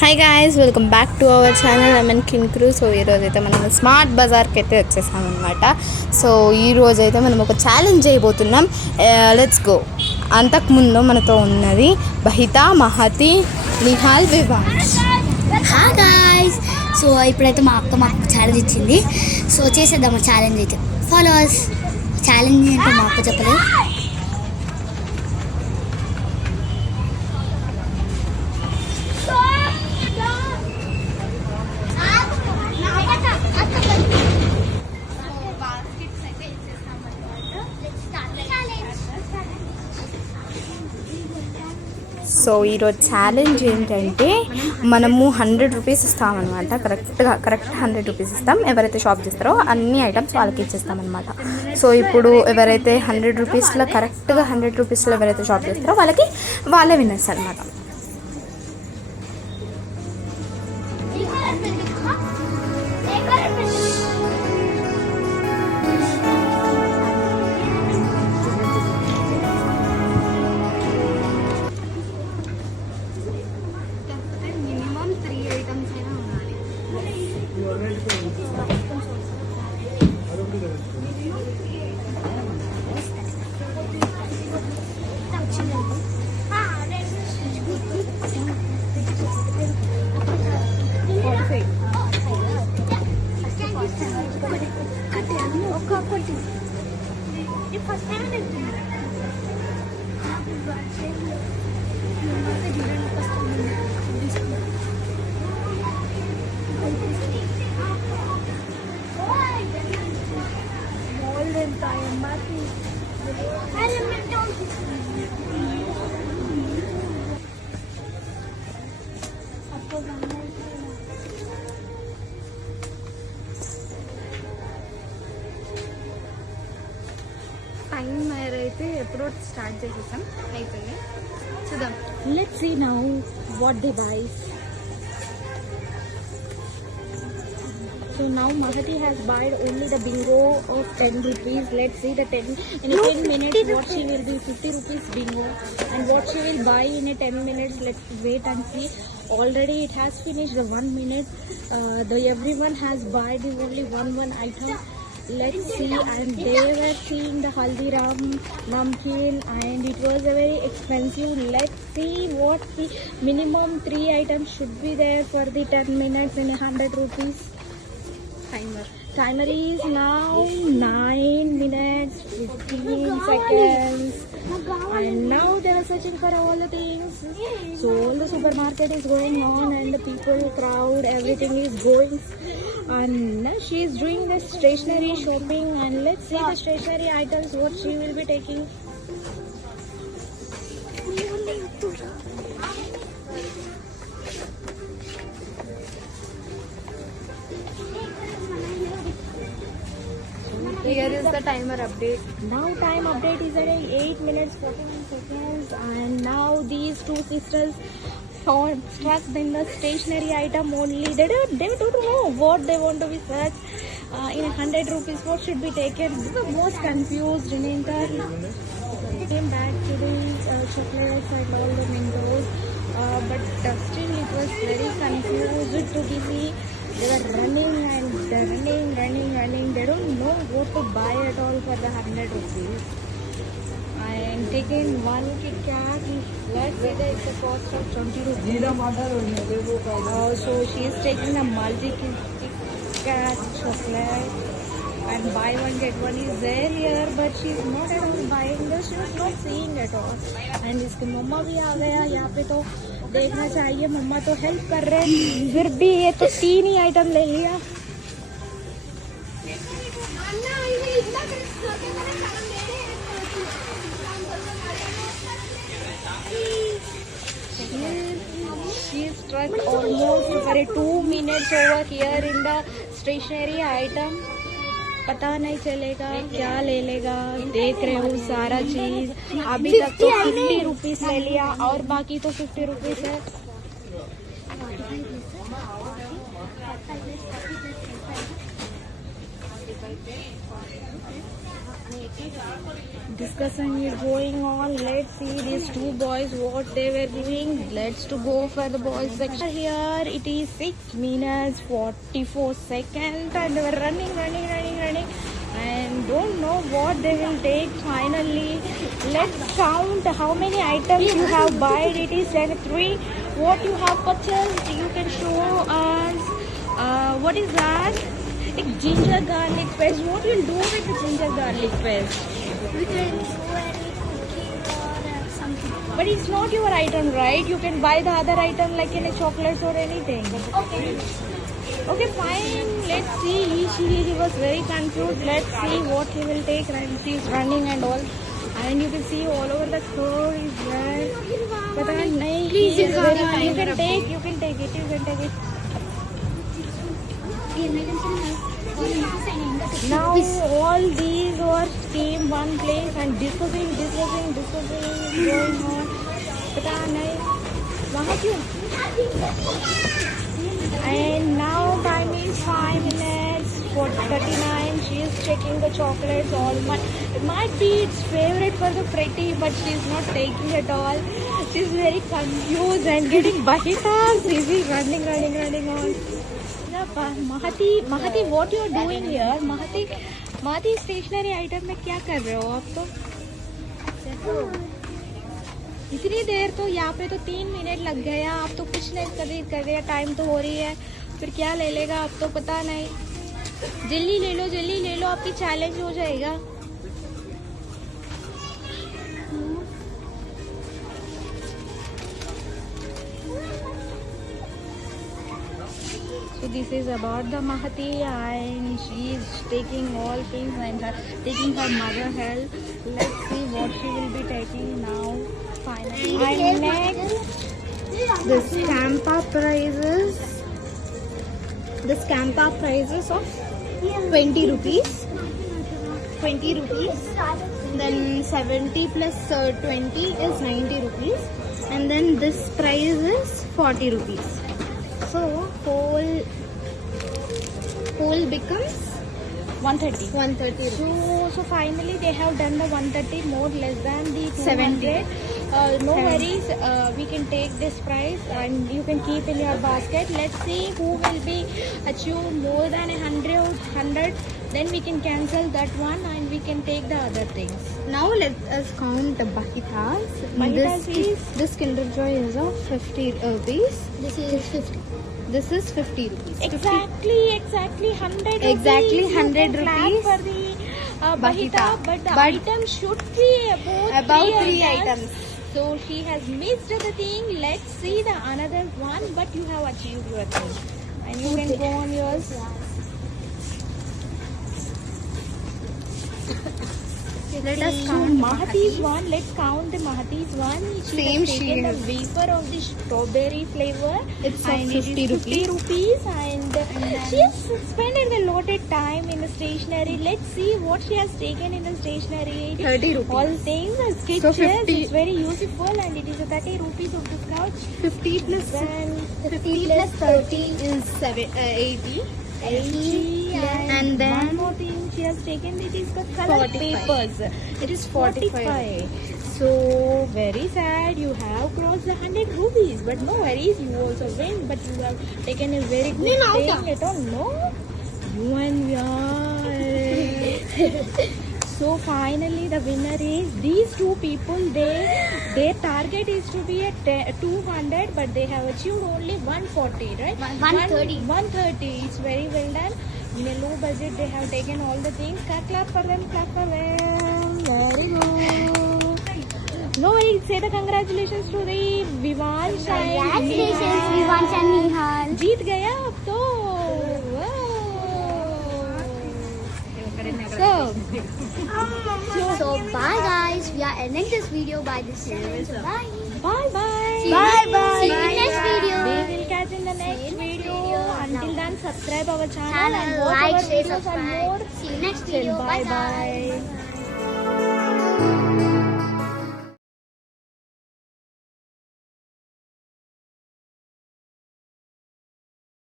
Hi guys, welcome back to our channel lemon kin crew. So ఈరోజు అయితే మనం smart బజార్కి అయితే వచ్చేసామన్నమాట. సో ఈరోజు అయితే మనం ఒక ఛాలెంజ్ చేయబోతున్నాం. Let's go. అంతకుముందు మనతో ఉన్నది Bahita, Mahathi, Nihal, Vivans. Hi guys. So ఇప్పుడైతే మా అక్క మాకు ఛాలెంజ్ ఇచ్చింది. సో చేసేద్దాం ఛాలెంజ్ అయితే. ఫాలోవర్స్ ఛాలెంజ్ ఏంటో మా అక్క చెప్పలేదు. సో ఈరోజు ఛాలెంజ్ ఏంటంటే మనము 100 రూపీస్ ఇస్తామన్నమాట. కరెక్ట్ 100 రూపీస్ ఇస్తాం. ఎవరైతే షాప్ చేస్తారో అన్ని ఐటమ్స్ వాళ్ళకి ఇచ్చేస్తామన్నమాట. సో ఇప్పుడు ఎవరైతే 100 రూపీస్లో కరెక్ట్గా 100 రూపీస్లో ఎవరైతే షాప్ చేస్తారో వాళ్ళే విన్నర్స్ అనమాట. టైమర్ అయితే ఎప్పుడో స్టార్ట్ చేసేసాం, అయిపోయింది. చూద్దాం. Let's see now what they buy. So now Mahati has bought only the bingo of 10 rupees. Let's see the 10 in 10 minutes what she will do. 50 rupees bingo, and what she will buy in a 10 minutes. Let's wait and see. Already it has finished the 1 minute. Everyone has bought only one item. Let's see. And they were seeing the Haldiram namkeen, and it was a very expensive. Let's see what the minimum 3 items should be there for the 10 minutes in 100 rupees. Timer is now 9 minutes 15 seconds, and now they are searching for all the things. So all the supermarket is going on, and the people crowd, everything is going, and she is doing the stationery shopping. And let's see the stationery items what she will be taking. Here is the timer update. Now time update is at 8 minutes 14 seconds, and now these two sisters found stuck in the stationery item only. They don't know what they want to be searched. In 100 rupees what should be taken. They were most confused in enter. Came back to the chocolates and all the Mentos, but still it was very confused to see. They were running and running. They don't know what to buy at all for the 100 rupees. I am taking one Kit Kat. Let's say that it's a cost of 20 rupees. So she is taking a multi Kit Kat chocolate, and buy one get one is there here, but she is not at all buying this. She was not seeing at all. And इसके मम्मा भी आ गया यहाँ पे, तो देखना चाहिए. मम्मा तो help कर रहे हैं, फिर भी ये तो 3 ही आइटम ले लिया. She is stuck almost for 2 minutes over here in the stationery item. पता नहीं चलेगा क्या ले लेगा. देख रहे हो सारा चीज. अभी तक तो 50 रुपीज ले लिया, और बाकी तो 50 रुपीज है. Discussion is going on. Let's see these two boys what they were doing. Let's to go for the boys section. Here it is 6 minutes 44 seconds and they were running and don't know what they will take finally. Let's count how many items you have bought. It is 3. What you have purchased, you can show us. What is that? Like ginger garlic paste. What will do with the ginger garlic paste? We can do any cooking or something. But it's not your item, right? You can buy the other item like in a chocolates or anything. Okay. Okay, fine. Let's see. He was very confused. Let's see what he will take. And he's running and all. And you can see all over the floor is there. But Please, you can take it. Now all these were came one place and discussing is going on. पता नहीं वहाँ क्यों? And now time is 5 minutes for 39. She is checking the chocolates. It might be its favorite for the pretty, but she is not taking at all. She is very confused and getting bahitas. She is running on. महती what you are doing here? महती stationery item में क्या कर रहे हो आप? तो इतनी देर तो यहाँ पे तो 3 मिनट लग गया. आप तो कुछ नहीं कर रहे. टाइम तो हो रही है, फिर क्या ले लेगा आप? तो पता नहीं. जल्दी ले लो आपकी चैलेंज हो जाएगा. So this is about the Mahati and she is taking all things and taking her mother help. Let's see what she will be taking now. Finally. And next, the Scampa prices of 20 rupees. 20 rupees. Then 70 plus 20 is 90 rupees. And then this price is 40 rupees. So whole becomes 130. So finally they have done the 130 more less than the 200. No worries. We can take this price and you can keep in your basket. Let's see who will be achieve more than 100. Then we can cancel that one and we can take the other things. Now let us count the bahitas. Bahitas is This Kinder Joy is of 50 rupees. This is 50. This is 50 rupees. Exactly 100 rupees. Exactly 100 You can clap rupees. for the bahita, but the But item should be About about 3 items. So she has missed the thing. Let's see the another one, but you have achieved your thing. And you can go on yours. Let us So count Mahati's one. Let's count the Mahati's one. She Same has taken the she wafer of the strawberry flavor. It's of and 50 it is 50 rupees. And she has spent a lot of time in the stationery. Let's see what she has taken in the stationery. 30 rupees. All things, sketches. So 50 It's very useful and it is 30 rupees of the couch. 50 plus Then 50 plus 30 is 80. 80 And then one more thing she has taken, it is the color 45. papers. It is 45. So very sad, you have crossed the 100 rupees, but no worries, you also win. But you have taken a very good thing. I don't know. You and me. So finally the winner is these two people. Their target is to be at 200, but they have achieved only 140, right? 130. 130. It's very well done. In a low budget, they have taken all the things. Clap for them. Very good. No, say the congratulations to the Vivansh. Congratulations, Vivansh and Nihal. जीत गया अब तो. So bye guys. We are ending this video by this channel. So bye. Bye. Bye. See you in next video. We will catch in the next video. Until then, subscribe our channel and Channel, watch like, our share, videos and more. subscribe. See you next video. Bye Bye guys. bye.